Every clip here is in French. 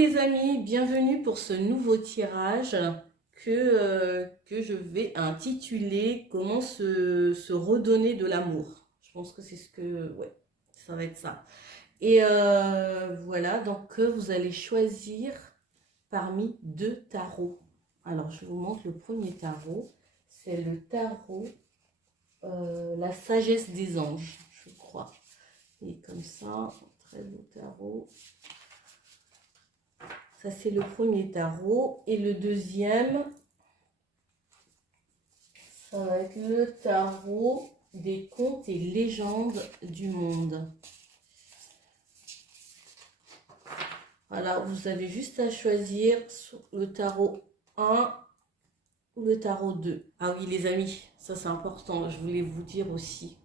les amis, bienvenue pour ce nouveau tirage que je vais intituler Comment se redonner de l'amour. Je pense que c'est ce que... Ouais, ça va être ça. Et voilà, donc vous allez choisir parmi deux tarots. Alors, je vous montre le premier tarot. C'est le tarot La sagesse des anges, je crois. Et comme ça, très beau tarot. Ça, c'est le premier tarot. Et le deuxième, ça va être le tarot des contes et légendes du monde. Voilà, vous avez juste à choisir le tarot 1 ou le tarot 2. Ah oui, les amis, ça c'est important. Je voulais vous dire aussi.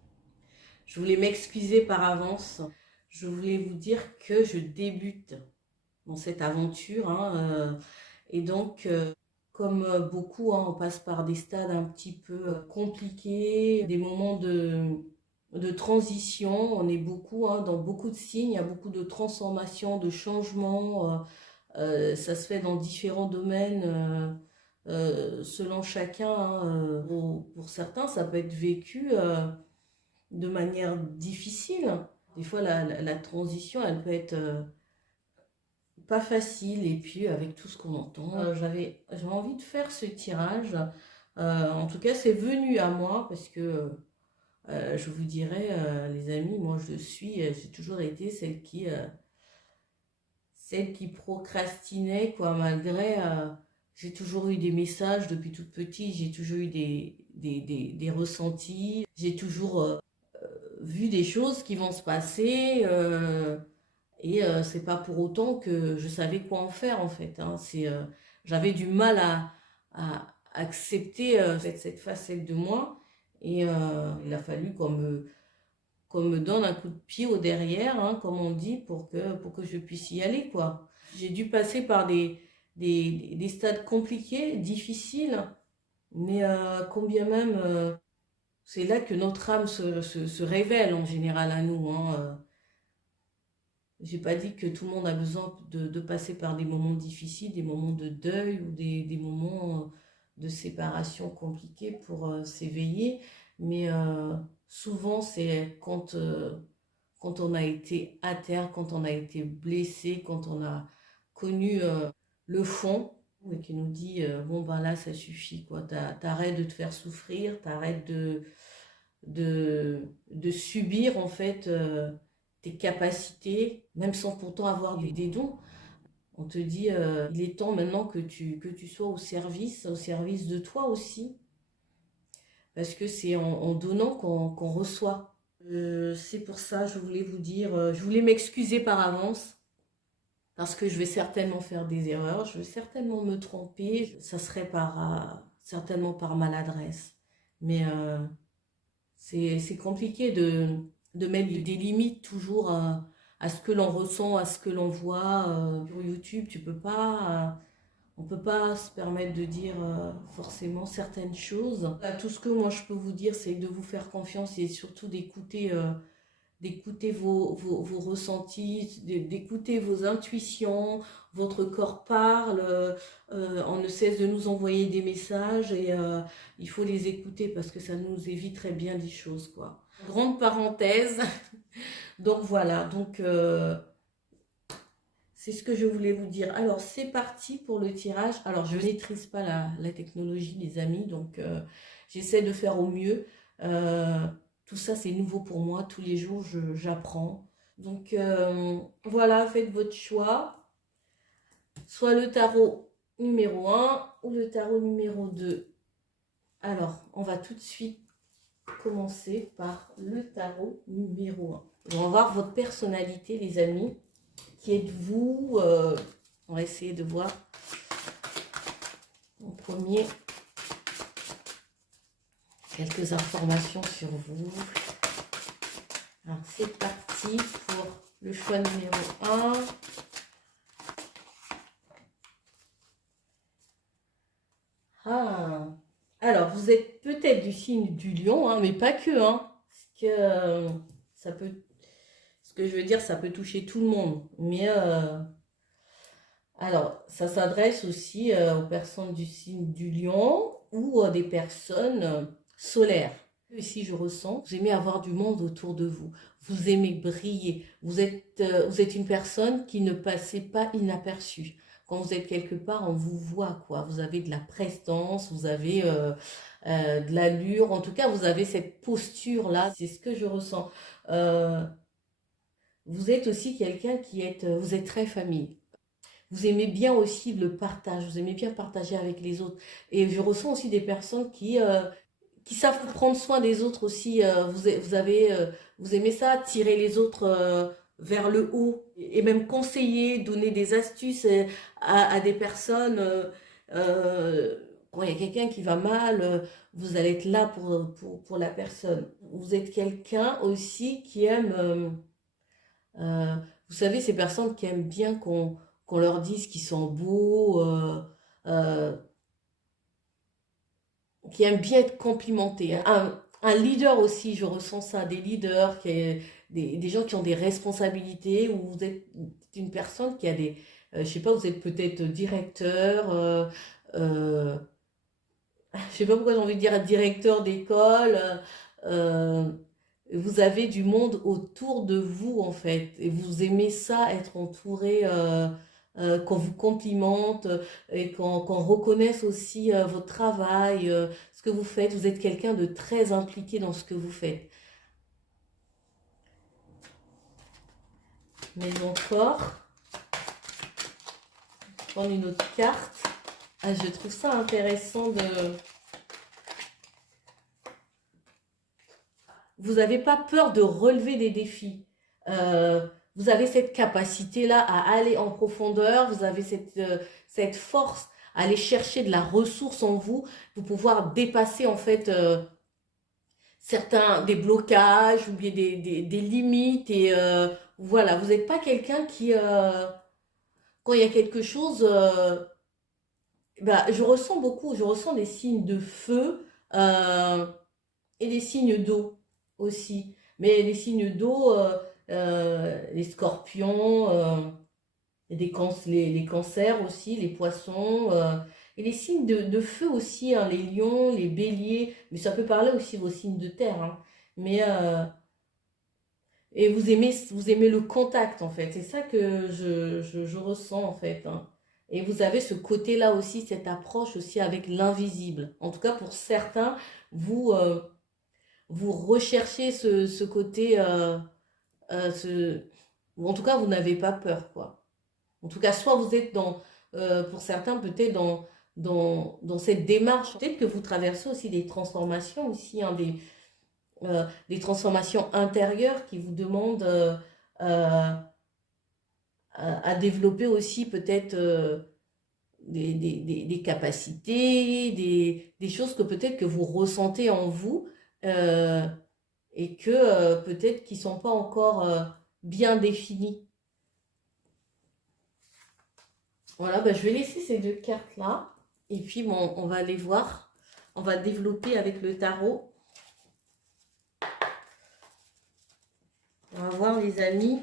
Je voulais m'excuser par avance. Je voulais vous dire que je débute dans cette aventure. Et donc, comme beaucoup, on passe par des stades un petit peu compliqués, des moments de transition. On est beaucoup dans beaucoup de signes, il y a beaucoup de transformations, de changements. Ça se fait dans différents domaines selon chacun. Pour certains, ça peut être vécu de manière difficile. Des fois, la transition, elle peut être pas facile. Et puis, avec tout ce qu'on entend, j'avais envie de faire ce tirage. En tout cas, c'est venu à moi parce que je vous dirais, les amis, moi, j'ai toujours été celle qui procrastinait, quoi, malgré... j'ai toujours eu des messages depuis toute petite, j'ai toujours eu des ressentis, j'ai toujours vu des choses qui vont se passer et c'est pas pour autant que je savais quoi en faire en fait. J'avais du mal à accepter cette facette de moi et il a fallu qu'on me donne un coup de pied au derrière, comme on dit, pour que je puisse y aller, quoi. J'ai dû passer par des stades compliqués, difficiles, mais combien même, c'est là que notre âme se révèle en général à nous. J'ai pas dit que tout le monde a besoin de passer par des moments difficiles, des moments de deuil ou des moments de séparation compliqués pour s'éveiller, mais souvent c'est quand on a été à terre, quand on a été blessé, quand on a connu le fond, et qui nous dit bon ben là ça suffit quoi, t'arrêtes de te faire souffrir, t'arrêtes de subir en fait tes capacités, même sans pourtant avoir des dons. On te dit il est temps maintenant que tu sois au service de toi aussi, parce que c'est en donnant qu'on reçoit. C'est pour ça, je voulais vous dire, je voulais m'excuser par avance, parce que je vais certainement faire des erreurs, je vais certainement me tromper, ça serait certainement par maladresse. Mais c'est compliqué de mettre des limites toujours à ce que l'on ressent, à ce que l'on voit. Sur YouTube, on peut pas se permettre de dire forcément certaines choses. Tout ce que moi je peux vous dire, c'est de vous faire confiance et surtout d'écouter vos ressentis, d'écouter vos intuitions. Votre corps parle, on ne cesse de nous envoyer des messages et il faut les écouter parce que ça nous éviterait bien des choses, quoi. Grande parenthèse. Donc voilà, c'est ce que je voulais vous dire. Alors c'est parti pour le tirage. Alors je ne maîtrise pas la technologie, les amis, donc j'essaie de faire au mieux. Tout ça, c'est nouveau pour moi. Tous les jours, j'apprends. Donc, voilà, faites votre choix. Soit le tarot numéro 1 ou le tarot numéro 2. Alors, on va tout de suite commencer par le tarot numéro 1. On va voir votre personnalité, les amis. Qui êtes-vous On va essayer de voir en premier quelques informations sur vous. Alors, c'est parti pour le choix numéro 1. Alors, vous êtes peut-être du signe du lion, mais pas que. Parce que ça peut... Ce que je veux dire, ça peut toucher tout le monde. Mais Alors, ça s'adresse aussi aux personnes du signe du lion ou à des personnes solaires. Ici, je ressens, vous aimez avoir du monde autour de vous. Vous aimez briller. Vous êtes une personne qui ne passez pas inaperçue. Quand vous êtes quelque part, on vous voit, quoi. Vous avez de la prestance, vous avez de l'allure. En tout cas, vous avez cette posture-là. C'est ce que je ressens. Euh, vous êtes aussi quelqu'un vous êtes très famille. Vous aimez bien aussi le partage, vous aimez bien partager avec les autres. Et je ressens aussi des personnes qui savent prendre soin des autres aussi. Vous aimez ça, tirer les autres vers le haut et même conseiller, donner des astuces à des personnes. Quand il y a quelqu'un qui va mal, vous allez être là pour la personne. Vous êtes quelqu'un aussi qui aime, euh, vous savez, ces personnes qui aiment bien qu'on leur dise qu'ils sont beaux, euh, qui aiment bien être complimentés. Un leader aussi, je ressens ça, des leaders, des gens qui ont des responsabilités, ou vous êtes une personne qui a je sais pas, vous êtes peut-être directeur, euh, je sais pas pourquoi j'ai envie de dire directeur d'école, euh, vous avez du monde autour de vous en fait, et vous aimez ça, être entouré, qu'on vous complimente et qu'on reconnaisse aussi votre travail, ce que vous faites. Vous êtes quelqu'un de très impliqué dans ce que vous faites. Mais encore, prendre une autre carte. Ah, je trouve ça intéressant de... Vous n'avez pas peur de relever des défis. Vous avez cette capacité-là à aller en profondeur, vous avez cette force à aller chercher de la ressource en vous pour pouvoir dépasser en fait des blocages ou bien des limites. Et voilà, vous n'êtes pas quelqu'un quand il y a quelque chose, bah, je ressens des signes de feu. Et les signes d'eau aussi. Mais les signes d'eau, les scorpions, et les cancers aussi, les poissons, et les signes de feu aussi, hein, les lions, les béliers, mais ça peut parler aussi vos signes de terre. Hein. Mais, et vous aimez le contact en fait, c'est ça que je ressens en fait. Hein. Et vous avez ce côté-là aussi, cette approche aussi avec l'invisible. En tout cas, pour certains, vous, vous recherchez ce côté, ou en tout cas, vous n'avez pas peur, quoi. En tout cas, soit vous êtes pour certains, peut-être dans cette démarche, peut-être que vous traversez aussi des transformations aussi, hein, des transformations intérieures qui vous demandent euh, à développer aussi peut-être des capacités, des choses que peut-être que vous ressentez en vous. euh, et que peut-être qu'ils ne sont pas encore bien définis. Voilà, bah, je vais laisser ces deux cartes-là. Et puis, bon, on va aller voir. On va développer avec le tarot. On va voir, les amis,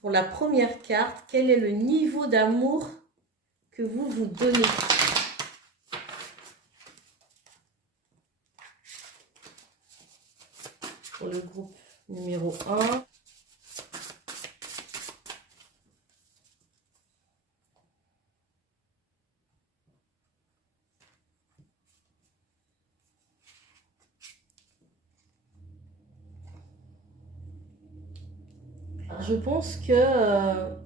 pour la première carte, quel est le niveau d'amour que vous vous donnez. Pour le groupe numéro 1. Je pense que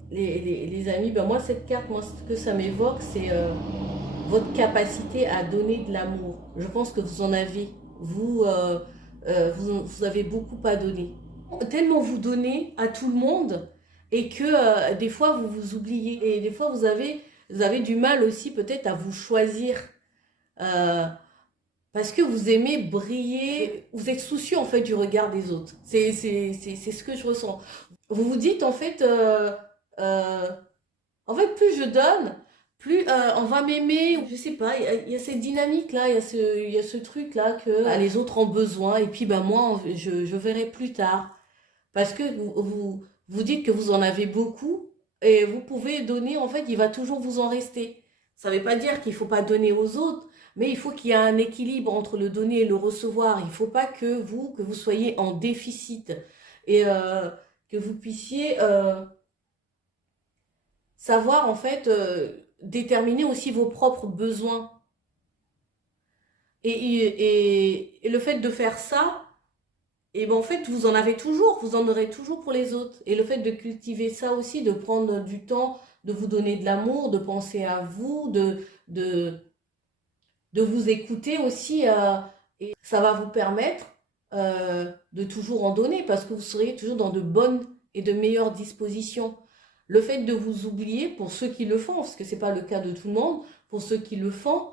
les amis, ben moi cette carte, moi ce que ça m'évoque, c'est votre capacité à donner de l'amour. Je pense que vous en avez. Vous avez beaucoup à donner. Tellement vous donnez à tout le monde et que des fois vous vous oubliez. Et des fois vous avez du mal aussi peut-être à vous choisir. Euh, Parce que vous aimez briller, vous êtes soucieux en fait du regard des autres. C'est ce que je ressens. Vous vous dites euh, en fait plus je donne, plus on va m'aimer. Je sais pas, il y a cette dynamique là, il y a ce truc là que les autres ont besoin et puis ben moi je verrai plus tard. Parce que vous dites que vous en avez beaucoup, Et vous pouvez donner, en fait, il va toujours vous en rester. Ça ne veut pas dire qu'il ne faut pas donner aux autres, mais il faut qu'il y ait un équilibre entre le donner et le recevoir. Il ne faut pas que vous soyez en déficit et que vous puissiez savoir, en fait, déterminer aussi vos propres besoins. Et le fait de faire ça, et ben en fait, vous en avez toujours, vous en aurez toujours pour les autres. Et le fait de cultiver ça aussi, de prendre du temps, de vous donner de l'amour, de penser à vous, de, de vous écouter aussi, et ça va vous permettre de toujours en donner parce que vous serez toujours dans de bonnes et de meilleures dispositions. Le fait de vous oublier, pour ceux qui le font, parce que c'est pas le cas de tout le monde, pour ceux qui le font,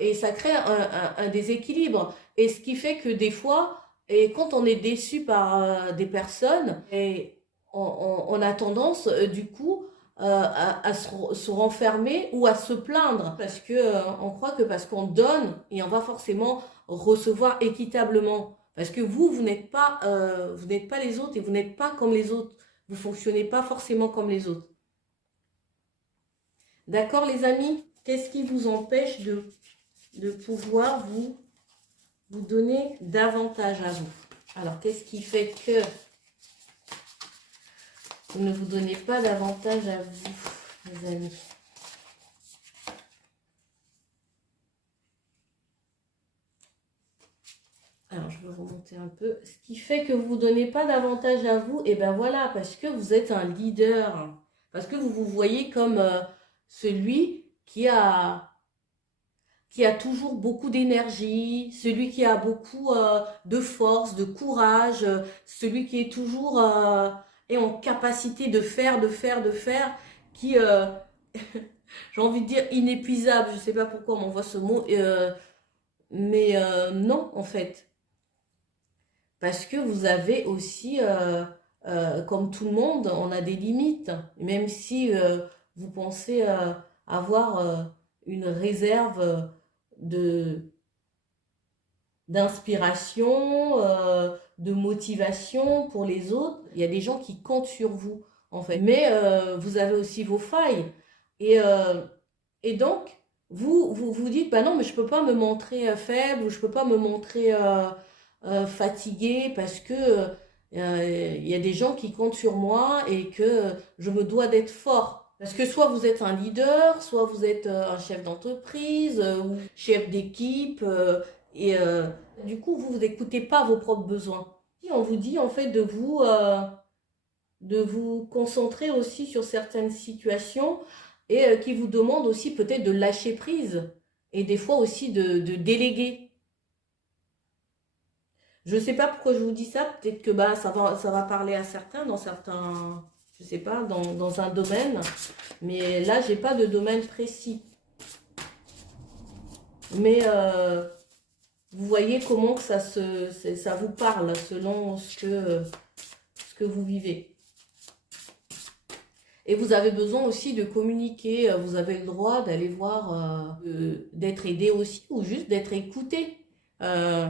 et ça crée un déséquilibre. Et ce qui fait que des fois, et quand on est déçu par des personnes, et on a tendance, du coup, se renfermer ou à se plaindre parce que on croit que parce qu'on donne et on va forcément recevoir équitablement parce que vous n'êtes pas les autres et vous n'êtes pas comme les autres, vous fonctionnez pas forcément comme les autres. D'accord les amis? Qu'est-ce qui vous empêche de pouvoir vous donner davantage à vous? Alors qu'est-ce qui fait que vous ne vous donnez pas davantage à vous, les amis? Alors, je vais remonter un peu. Ce qui fait que vous ne vous donnez pas davantage à vous, et ben voilà, parce que vous êtes un leader. Parce que vous vous voyez comme celui qui a toujours beaucoup d'énergie, celui qui a beaucoup de force, de courage, celui qui est toujours est en capacité de faire, qui, j'ai envie de dire inépuisable, je ne sais pas pourquoi on m'envoie ce mot, mais non, en fait. Parce que vous avez aussi, comme tout le monde, on a des limites. Même si vous pensez avoir une réserve de d'inspiration, de motivation pour les autres, il y a des gens qui comptent sur vous, en fait. Mais vous avez aussi vos failles. Et, euh, et donc, vous dites, bah non, mais je peux pas me montrer faible ou je peux pas me montrer fatiguée parce que il y a des gens qui comptent sur moi et que je me dois d'être fort. Parce que soit vous êtes un leader, soit vous êtes un chef d'entreprise ou chef d'équipe et du coup vous n'écoutez pas vos propres besoins. Et on vous dit en fait de vous concentrer aussi sur certaines situations et qui vous demandent aussi peut-être de lâcher prise et des fois aussi de déléguer. Je ne sais pas pourquoi je vous dis ça, peut-être que bah, ça va parler à certains dans certains, je sais pas, dans un domaine, mais là, j'ai pas de domaine précis. Mais vous voyez comment que ça vous parle selon ce que vous vivez. Et vous avez besoin aussi de communiquer, vous avez le droit d'aller voir, d'être aidé aussi, ou juste d'être écouté. Euh,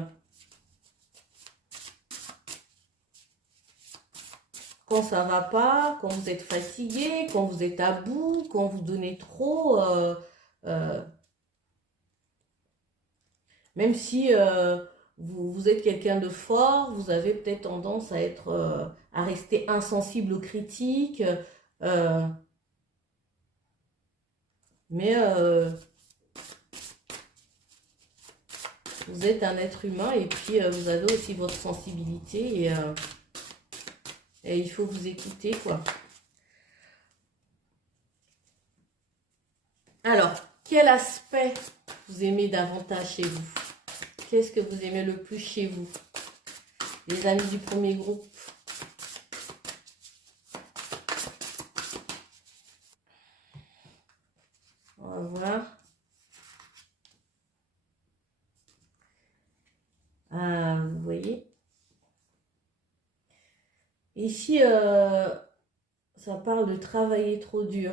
quand ça va pas, quand vous êtes fatigué, quand vous êtes à bout, quand vous donnez trop, euh, même si vous êtes quelqu'un de fort, vous avez peut-être tendance à rester insensible aux critiques, euh, mais vous êtes un être humain et puis vous avez aussi votre sensibilité et il faut vous écouter, quoi. Alors, quel aspect vous aimez davantage chez vous? Qu'est-ce que vous aimez le plus chez vous? Les amis du premier groupe. On va voir. Ah, vous voyez. Ici, ça parle de travailler trop dur.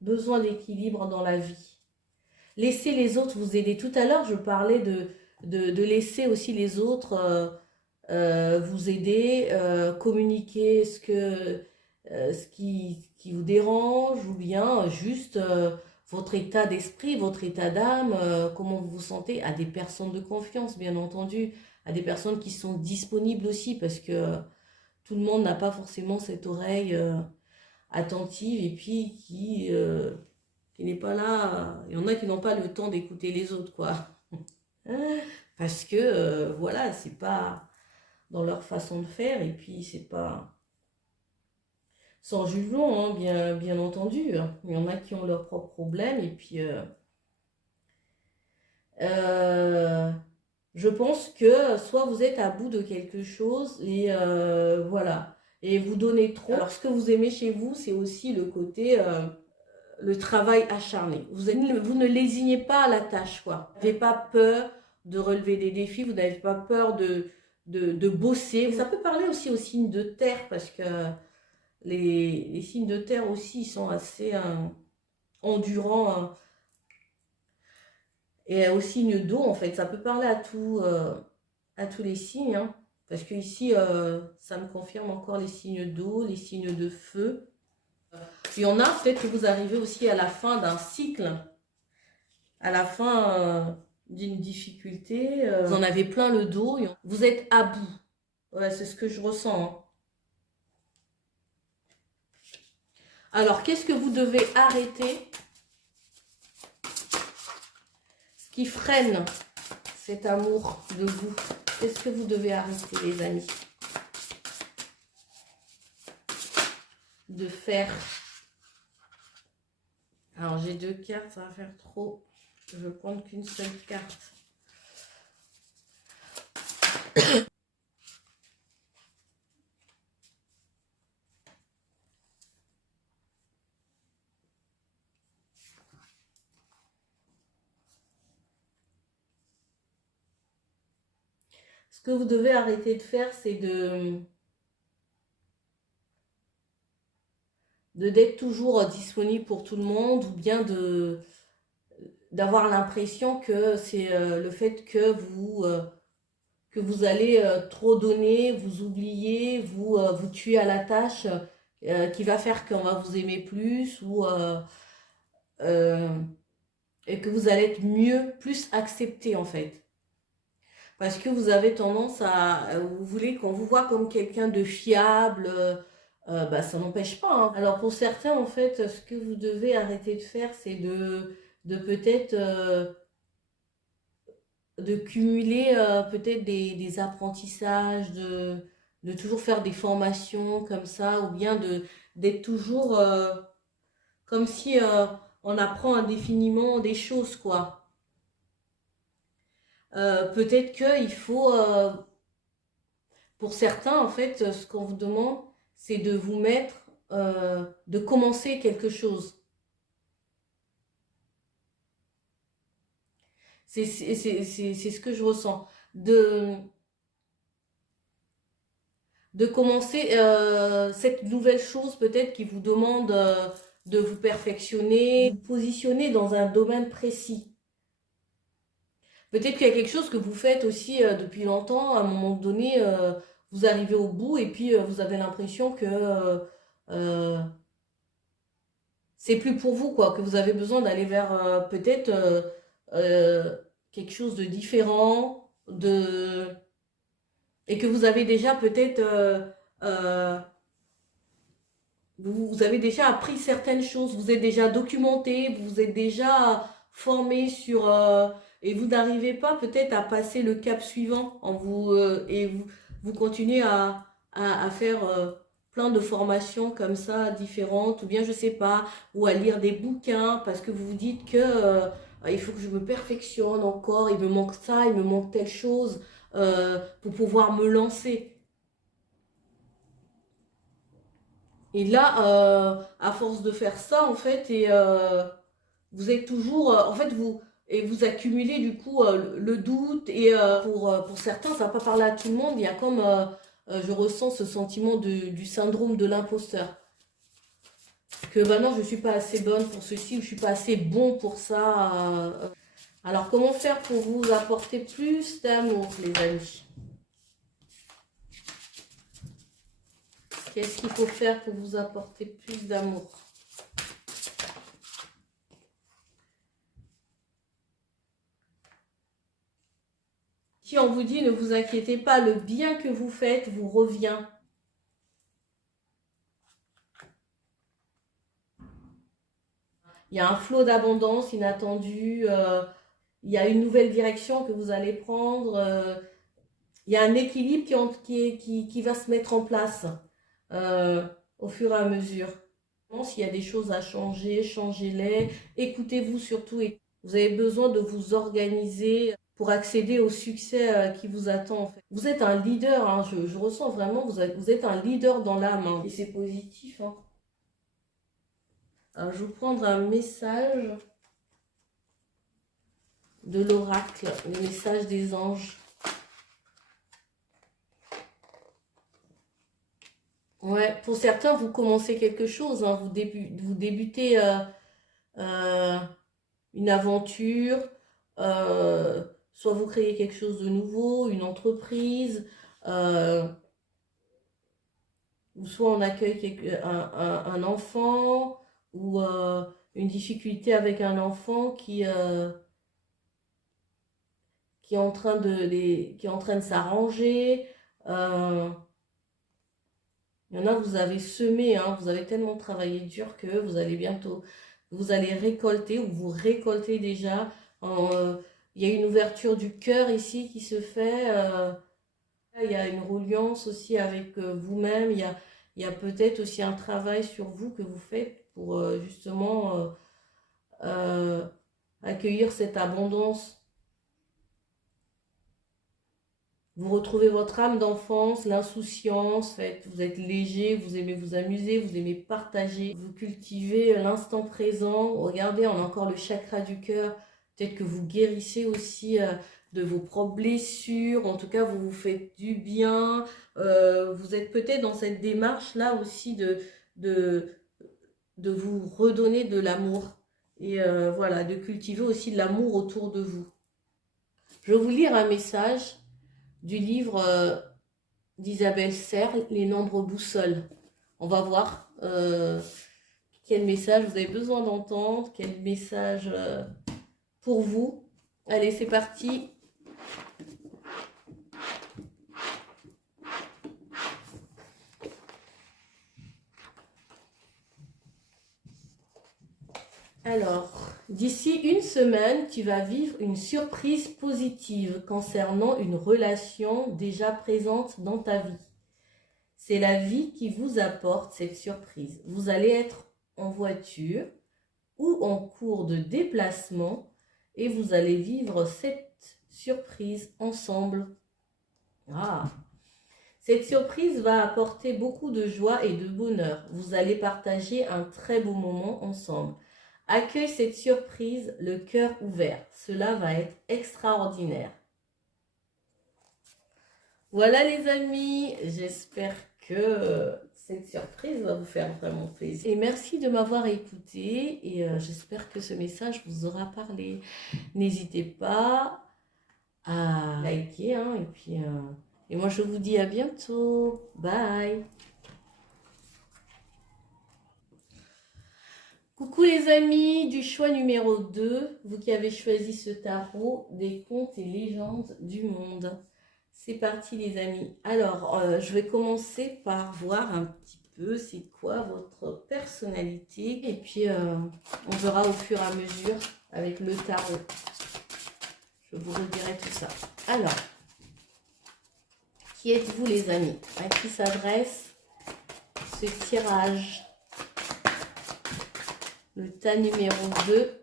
Besoin d'équilibre dans la vie. Laissez les autres vous aider. Tout à l'heure, je parlais de laisser aussi les autres vous aider, communiquer ce qui vous dérange, ou bien juste votre état d'esprit, votre état d'âme, comment vous vous sentez, à des personnes de confiance, bien entendu, à des personnes qui sont disponibles aussi, parce que tout le monde n'a pas forcément cette oreille attentive et puis qui n'est pas là. Il y en a qui n'ont pas le temps d'écouter les autres, quoi. Parce que, voilà, c'est pas dans leur façon de faire, et puis c'est pas sans jugement, hein, bien entendu. Il y en a qui ont leurs propres problèmes, et puis euh, je pense que soit vous êtes à bout de quelque chose, et voilà, et vous donnez trop. Alors, ce que vous aimez chez vous, c'est aussi le côté, le travail acharné. Vous ne lésinez pas à la tâche, quoi. Vous n'avez pas peur de relever des défis, vous n'avez pas peur de bosser. Ça peut parler aussi aux signes de terre, parce que les signes de terre aussi sont assez endurants, hein. Et aux signes d'eau, en fait, ça peut parler à tous les signes, hein. Parce que ici, ça me confirme encore les signes d'eau, les signes de feu. Il y en a, peut-être que vous arrivez aussi à la fin d'un cycle, à la fin d'une difficulté. Vous en avez plein le dos, vous êtes à bout. Ouais, c'est ce que je ressens, hein. Alors, qu'est-ce que vous devez arrêter? Ce qui freine cet amour de vous. Qu'est-ce que vous devez arrêter, les amis, de faire? Alors, j'ai 2 cartes, ça va faire trop. Je ne prends qu'une seule carte. Ce que vous devez arrêter de faire, c'est d'être toujours disponible pour tout le monde, ou bien d'avoir l'impression que c'est le fait que vous allez trop donner, vous oublier, vous tuer à la tâche, qui va faire qu'on va vous aimer plus, ou euh, et que vous allez être mieux, plus accepté, en fait. Parce que vous avez tendance vous voulez qu'on vous voit comme quelqu'un de fiable, bah, ça n'empêche pas, hein. Alors pour certains, en fait, ce que vous devez arrêter de faire, c'est de peut-être de cumuler peut-être des apprentissages, de toujours faire des formations comme ça, ou bien d'être toujours comme si on apprend indéfiniment des choses, quoi. Peut-être qu'il faut, pour certains, en fait, ce qu'on vous demande, c'est de vous mettre, de commencer quelque chose. C'est ce que je ressens. De commencer cette nouvelle chose, peut-être qui vous demande de vous perfectionner, vous positionner dans un domaine précis. Peut-être qu'il y a quelque chose que vous faites aussi depuis longtemps, à un moment donné, vous arrivez au bout, et puis vous avez l'impression que euh, c'est plus pour vous, quoi, que vous avez besoin d'aller vers peut-être euh, quelque chose de différent, et que vous avez déjà peut-être euh, vous avez déjà appris certaines choses, vous êtes déjà documenté, vous êtes déjà formé sur et vous n'arrivez pas peut-être à passer le cap suivant et vous continuez à faire plein de formations comme ça différentes, ou bien je sais pas, ou à lire des bouquins parce que vous vous dites que il faut que je me perfectionne encore, il me manque ça, il me manque telle chose pour pouvoir me lancer. Et là, à force de faire ça, en fait, et vous êtes toujours, en fait, vous accumulez du coup le doute, et pour certains, ça va pas parler à tout le monde, il y a comme, je ressens ce sentiment du syndrome de l'imposteur. Que bah non, je suis pas assez bonne pour ceci, ou je suis pas assez bon pour ça. Alors, comment faire pour vous apporter plus d'amour, les amis? Qu'est-ce qu'il faut faire pour vous apporter plus d'amour? Si on vous dit, ne vous inquiétez pas, le bien que vous faites vous revient. Il y a un flot d'abondance inattendu, il y a une nouvelle direction que vous allez prendre, il y a un équilibre qui va se mettre en place au fur et à mesure. S'il y a des choses à changer, changez-les. Écoutez-vous surtout. Vous avez besoin de vous organiser pour accéder au succès qui vous attend. En fait. Vous êtes un leader, hein, je ressens vraiment, vous êtes un leader dans l'âme. Hein, et c'est positif. Hein. Alors, je vais vous prendre un message de l'oracle, le message des anges. Ouais, pour certains, vous commencez quelque chose, hein, vous débutez une aventure, soit vous créez quelque chose de nouveau, une entreprise, ou soit on accueille un enfant, ou une difficulté avec un enfant qui est en train de s'arranger. Il y en a, vous avez semé, hein, vous avez tellement travaillé dur que vous allez récolter, ou vous récoltez déjà. Il y a une ouverture du cœur ici qui se fait. Il y a une reliance aussi avec vous-même. Il y a peut-être aussi un travail sur vous que vous faites pour justement accueillir cette abondance. Vous retrouvez votre âme d'enfance, l'insouciance, vous êtes léger, vous aimez vous amuser, vous aimez partager, vous cultivez l'instant présent. Regardez, on a encore le chakra du cœur. Peut-être que vous guérissez aussi de vos propres blessures. En tout cas, vous vous faites du bien. Vous êtes peut-être dans cette démarche-là aussi de vous redonner de l'amour. Et voilà, de cultiver aussi de l'amour autour de vous. Je vais vous lire un message du livre d'Isabelle Serre, Les nombres boussoles. On va voir quel message vous avez besoin d'entendre, quel message pour vous. Allez, c'est parti. Alors, d'ici une semaine, tu vas vivre une surprise positive concernant une relation déjà présente dans ta vie. C'est la vie qui vous apporte cette surprise. Vous allez être en voiture ou en cours de déplacement et vous allez vivre cette surprise ensemble. Ah! Cette surprise va apporter beaucoup de joie et de bonheur. Vous allez partager un très beau moment ensemble. Accueille cette surprise, le cœur ouvert. Cela va être extraordinaire. Voilà les amis, j'espère que cette surprise va vous faire vraiment plaisir. Et merci de m'avoir écouté et j'espère que ce message vous aura parlé. N'hésitez pas à liker hein, et moi je vous dis à bientôt. Bye. Coucou les amis du choix numéro 2, vous qui avez choisi ce tarot des contes et légendes du monde. C'est parti les amis. Alors, je vais commencer par voir un petit peu c'est quoi votre personnalité. Et puis, on verra au fur et à mesure avec le tarot. Je vous redirai tout ça. Alors, qui êtes-vous les amis? À qui s'adresse ce tirage? Le tas numéro 2.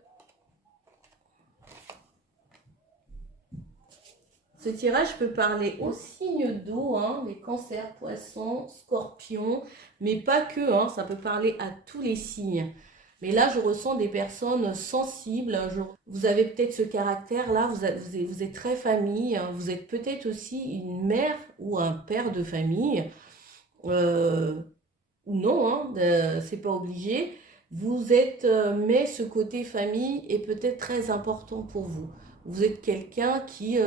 Ce tirage peut parler aux signes d'eau, hein, les cancers, poissons, scorpions, mais pas que, hein, ça peut parler à tous les signes. Mais là, je ressens des personnes sensibles. Vous avez peut-être ce caractère-là, vous êtes très famille, hein, vous êtes peut-être aussi une mère ou un père de famille, ou non, hein, c'est pas obligé. Vous êtes, mais ce côté famille est peut-être très important pour vous. Vous êtes quelqu'un qui,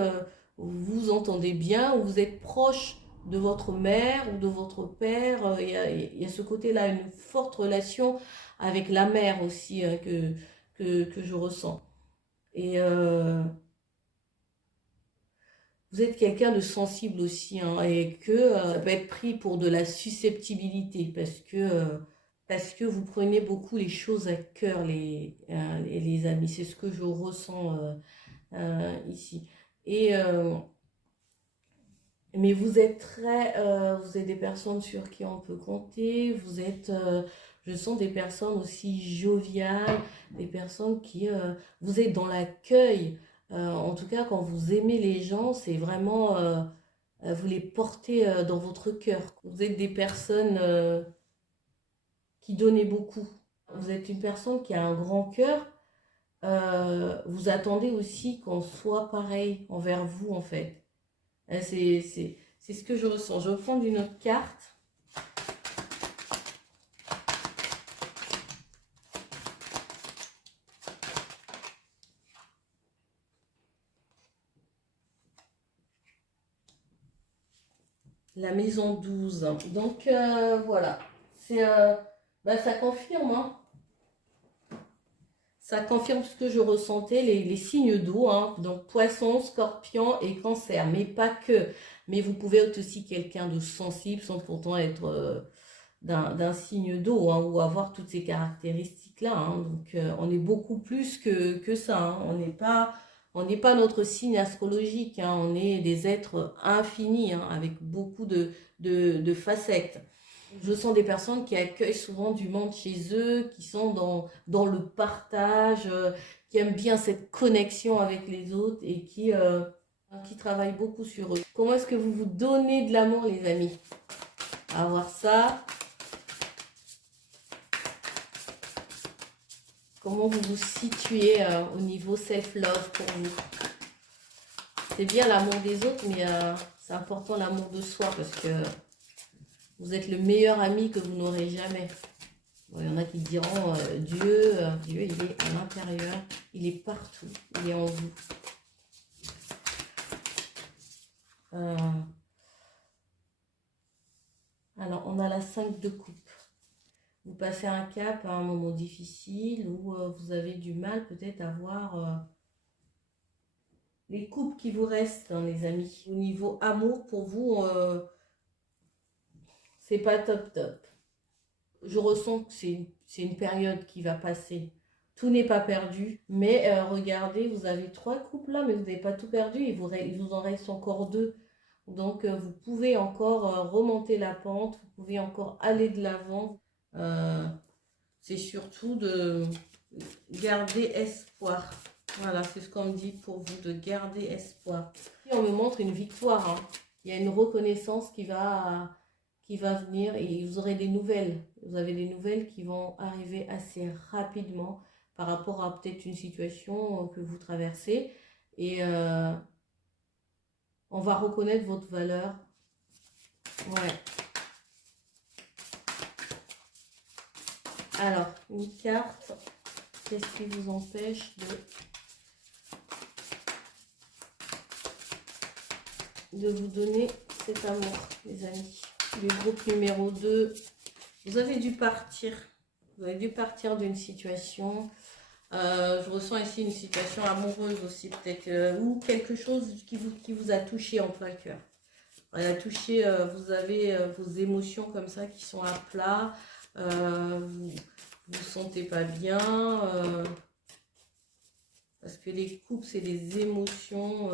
vous entendez bien, ou vous êtes proche de votre mère ou de votre père. Il y a ce côté-là, une forte relation avec la mère aussi que je ressens. Et vous êtes quelqu'un de sensible aussi, hein, et que ça peut être pris pour de la susceptibilité parce que vous prenez beaucoup les choses à cœur, les amis. C'est ce que je ressens ici. Et mais vous êtes des personnes sur qui on peut compter. Je sens des personnes aussi joviales, des personnes vous êtes dans l'accueil. En tout cas, quand vous aimez les gens, c'est vraiment, vous les portez dans votre cœur. Vous êtes des personnes qui donnent beaucoup. Vous êtes une personne qui a un grand cœur. Vous attendez aussi qu'on soit pareil envers vous, en fait. C'est ce que je ressens. Je vais prendre une autre carte. La maison 12. Donc, voilà. Ça confirme, hein. Ça confirme ce que je ressentais, les signes d'eau, hein. Donc poisson, scorpion et cancer, mais pas que. Mais vous pouvez être aussi quelqu'un de sensible sans pourtant être d'un signe d'eau, hein, ou avoir toutes ces caractéristiques-là, hein. Donc on est beaucoup plus que ça, hein. On n'est pas notre signe astrologique, hein. On est des êtres infinis, hein, avec beaucoup de facettes. Je sens des personnes qui accueillent souvent du monde chez eux, qui sont dans le partage, qui aiment bien cette connexion avec les autres et qui travaillent beaucoup sur eux. Comment est-ce que vous vous donnez de l'amour, les amis? On va voir ça. Comment vous vous situez au niveau self-love pour vous? C'est bien l'amour des autres, mais c'est important l'amour de soi parce que vous êtes le meilleur ami que vous n'aurez jamais. Bon, il y en a qui diront Dieu, Dieu, il est à l'intérieur, il est partout, il est en vous. Alors, on a la 5 de coupe. Vous passez un cap à un moment difficile où vous avez du mal peut-être à voir les coupes qui vous restent, hein, les amis. Au niveau amour, pour vous, c'est pas top top. Je ressens que c'est une période qui va passer. Tout n'est pas perdu, mais regardez, vous avez 3 couples là, mais vous n'avez pas tout perdu, il vous en reste encore 2. Donc vous pouvez encore remonter la pente, vous pouvez encore aller de l'avant. C'est surtout de garder espoir. Voilà, c'est ce qu'on me dit pour vous, de garder espoir. Et on me montre une victoire, hein. Il y a une reconnaissance qui va venir et vous aurez des nouvelles. Vous avez des nouvelles qui vont arriver assez rapidement par rapport à peut-être une situation que vous traversez. Et on va reconnaître votre valeur. Ouais. Alors, une carte. Qu'est-ce qui vous empêche de vous donner cet amour, les amis? Le groupe numéro 2. Vous avez dû partir. Vous avez dû partir d'une situation. Je ressens ici une situation amoureuse aussi, peut-être, ou quelque chose qui vous a touché en plein cœur. Elle a touché, vous avez vos émotions comme ça qui sont à plat. Vous vous sentez pas bien. Parce que les coupes, c'est des émotions.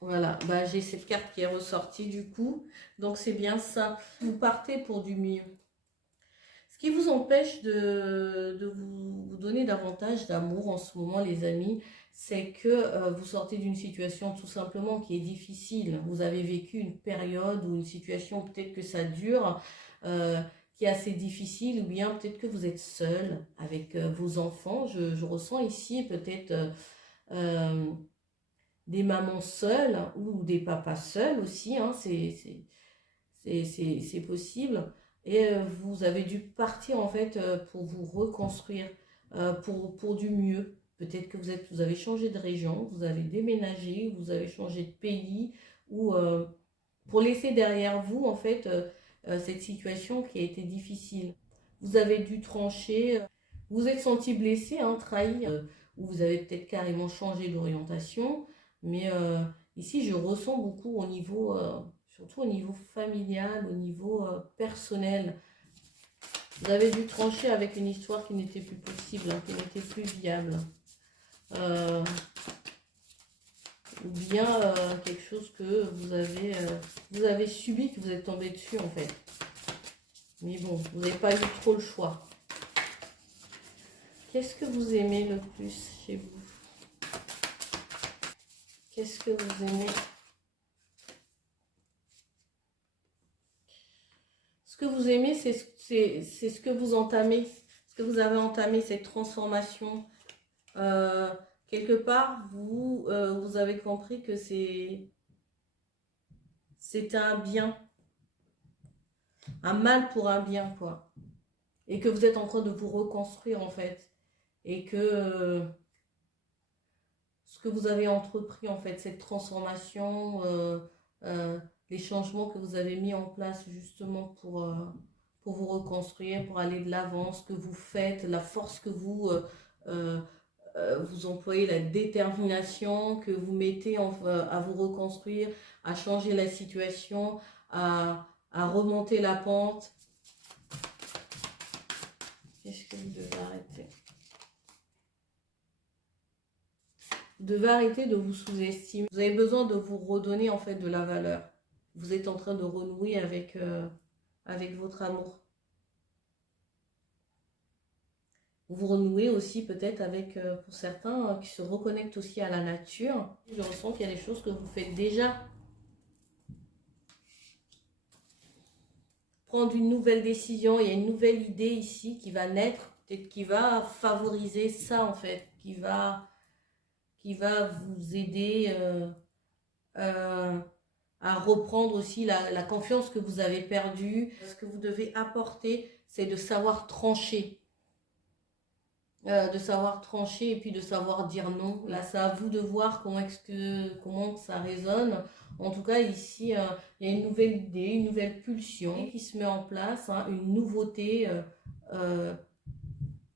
Voilà, bah, j'ai cette carte qui est ressortie du coup. Donc c'est bien ça. Vous partez pour du mieux. Ce qui vous empêche de vous donner davantage d'amour en ce moment, les amis, c'est que vous sortez d'une situation tout simplement qui est difficile. Vous avez vécu une période ou une situation, peut-être que ça dure, qui est assez difficile, ou bien peut-être que vous êtes seul avec vos enfants. Je ressens ici peut-être des mamans seules ou des papas seuls aussi, hein, c'est possible. Et vous avez dû partir en fait pour vous reconstruire, pour du mieux. Peut-être que vous avez changé de région, vous avez déménagé, vous avez changé de pays, ou pour laisser derrière vous, en fait, cette situation qui a été difficile. Vous avez dû trancher, vous êtes senti blessé, hein, trahi, ou vous avez peut-être carrément changé d'orientation, mais ici, je ressens beaucoup au niveau, surtout au niveau familial, au niveau personnel. Vous avez dû trancher avec une histoire qui n'était plus possible, hein, qui n'était plus viable. Ou bien quelque chose que vous avez subi, que vous êtes tombé dessus en fait. Mais bon, vous n'avez pas eu trop le choix. Qu'est-ce que vous aimez le plus chez vous? Qu'est-ce que vous aimez? Ce que vous aimez, c'est ce que vous entamez, ce que vous avez entamé, cette transformation. Quelque part, vous avez compris que c'est un bien, un mal pour un bien, quoi. Et que vous êtes en train de vous reconstruire, en fait. Et que ce que vous avez entrepris, en fait, cette transformation, les changements que vous avez mis en place, justement, pour vous reconstruire, pour aller de l'avant, ce que vous faites, la force que vous employez, la détermination que vous mettez à vous reconstruire, à changer la situation, à remonter la pente. Qu'est-ce que vous devez arrêter? Vous devez arrêter de vous sous-estimer. Vous avez besoin de vous redonner en fait de la valeur. Vous êtes en train de renouer avec votre amour. Vous renouez aussi peut-être avec, pour certains, qui se reconnectent aussi à la nature. Je ressens qu'il y a des choses que vous faites déjà. Prendre une nouvelle décision, il y a une nouvelle idée ici qui va naître, peut-être qui va favoriser ça en fait, qui va vous aider à reprendre aussi la confiance que vous avez perdue. Ce que vous devez apporter, c'est de savoir trancher. De savoir trancher et puis de savoir dire non. Là, c'est à vous de voir comment ça résonne. En tout cas, ici, il y a une nouvelle idée, une nouvelle pulsion qui se met en place, hein, une nouveauté,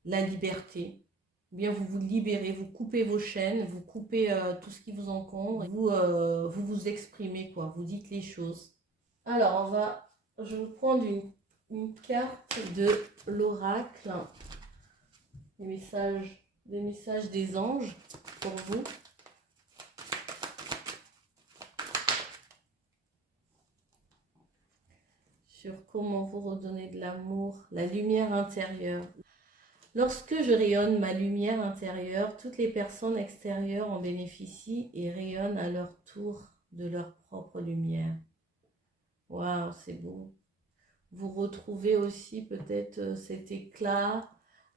la liberté. Bien, vous vous libérez, vous coupez vos chaînes, vous coupez tout ce qui vous encombre, vous exprimez, quoi, vous dites les choses. Alors, je vais prendre une carte de l'oracle. Des messages des anges pour vous. Sur comment vous redonner de l'amour, la lumière intérieure. Lorsque je rayonne ma lumière intérieure, toutes les personnes extérieures en bénéficient et rayonnent à leur tour de leur propre lumière. Waouh, c'est beau. Vous retrouvez aussi peut-être cet éclat,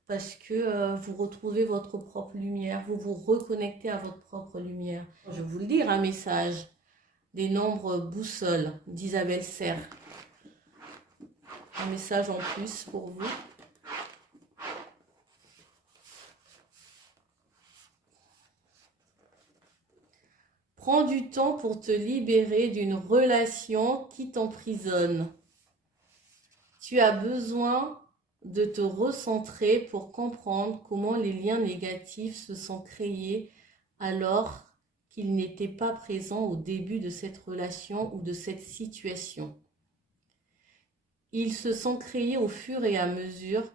parce que vous retrouvez votre propre lumière, vous vous reconnectez à votre propre lumière. Je vais vous le dire, un message des nombres boussole d'Isabelle Serre. Un message en plus pour vous. Prends du temps pour te libérer d'une relation qui t'emprisonne. Tu as besoin de te recentrer pour comprendre comment les liens négatifs se sont créés alors qu'ils n'étaient pas présents au début de cette relation ou de cette situation. Ils se sont créés au fur et à mesure.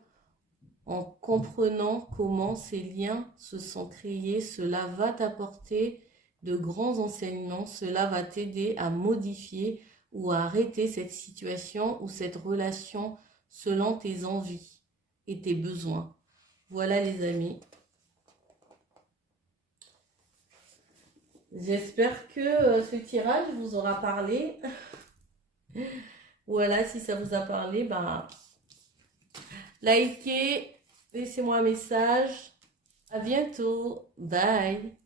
En comprenant comment ces liens se sont créés, cela va t'apporter de grands enseignements, cela va t'aider à modifier ou à arrêter cette situation ou cette relation selon tes envies et tes besoins. Voilà les amis. J'espère que ce tirage vous aura parlé. Voilà, si ça vous a parlé, ben, likez, laissez-moi un message. À bientôt. Bye.